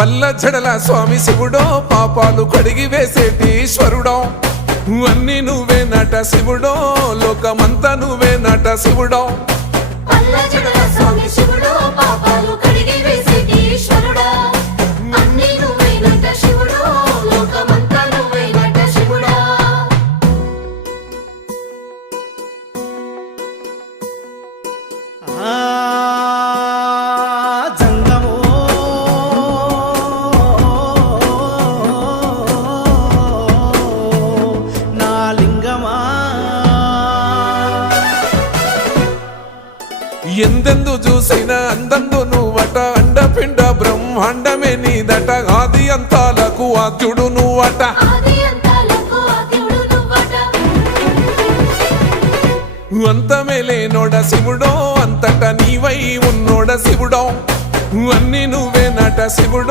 పల్ల జడల స్వామి శివుడో పాపాలు కడిగి వేసేటి ఈశ్వరుడో అన్ని నువ్వే నట శివుడో లోకమంతా నువ్వే నట శివుడో పల్ల జడల స్వామి శివుడో పాపాలు కడిగి వేసేటి ఈశ్వరుడో అన్ని నువ్వే నట శివుడో లోకమంతా నువ్వే నట శివుడో ఎందెందు చూసిన అందందు నువ్వట అండపిండ బ్రహ్మాండమే నీదట ఆది అంతాలకు ఆద్యుడు నువ్వట అంతమే లేనోడ శివుడో అంతట నీవై ఉన్నోడ శివుడో అన్ని నువ్వే నట శివుడో